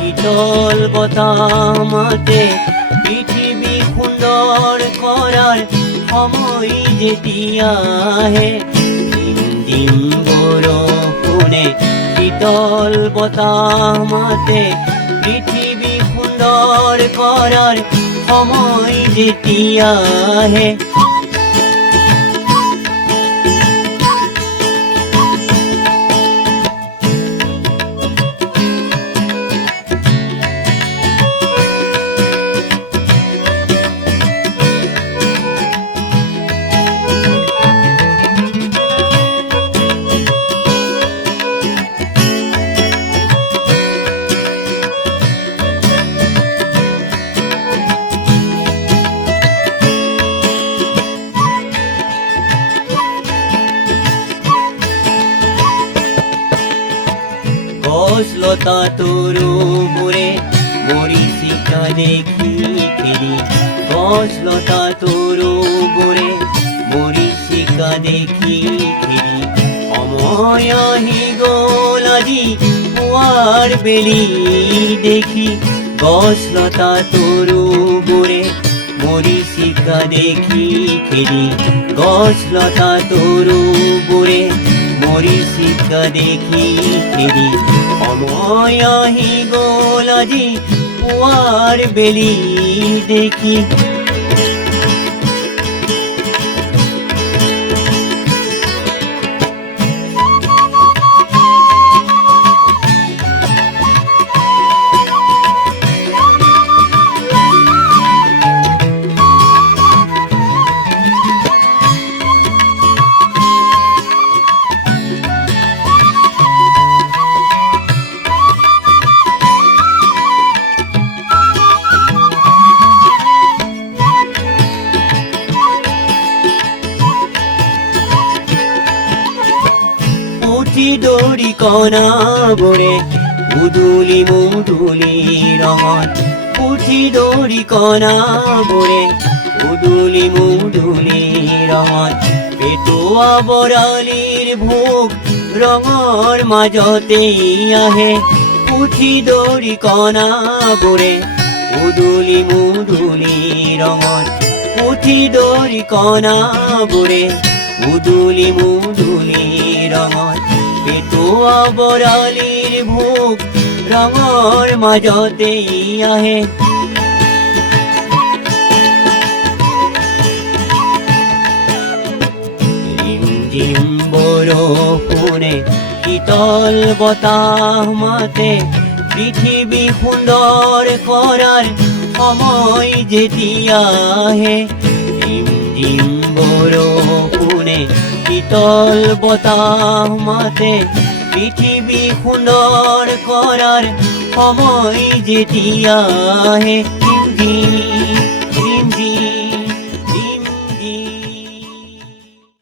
শীতল বতামাতে পৃথিৱী সুন্দৰ কৰাৰ সময় যেতিয়া আহে, দিম বৰষুণে শীতল বতামাতে পৃথিৱী সুন্দৰ কৰাৰ সময় যেতিয়া আহে, গছলতা তৰুবোৰে মৰীচিকা দেখি খেলি, গছলতা তৰুবোৰে মৰীচিকা দেখি খেলি, সময় আহি গ'ল আজি পুৱাৰ বেলি দেখি, গছলতা তৰুবোৰে মৰীচিকা দেখি খেলি, গছলতা তৰুবোৰে মৰীচিকা দেখি খেলি, সময় আহি গ'ল আজি পুৱাৰ বেলি দেখি। দড়ি কণাবোৰে উদুলি মুদুলি ৰঙত, পুঠি দড়ি কণাবোৰে উদুলি মুদুলি ৰঙত, পেটুৱা বৰালিৰ ভোগ ৰঙৰ মাজতেই আহে, পুঠি দড়ি কণাবোৰে উদুলি মুদুলি ৰঙত, পুঠি দড়ি কণাবোৰে উদুলি মুদুলি ৰঙত, পেটুৱা বৰালিৰ ভোগ ৰঙৰ মাজতেই আহে। ৰিমঝিম বৰষুণে শীতল বতাহ মাতে পৃথিৱী সুন্দৰ কৰাৰ সময় যেতিয়া আহে, ৰিমঝিম বৰষুণে শীতল বতাহ মাতে পৃথিৱী সুন্দৰ কৰাৰ সময় যেতিয়া আহে,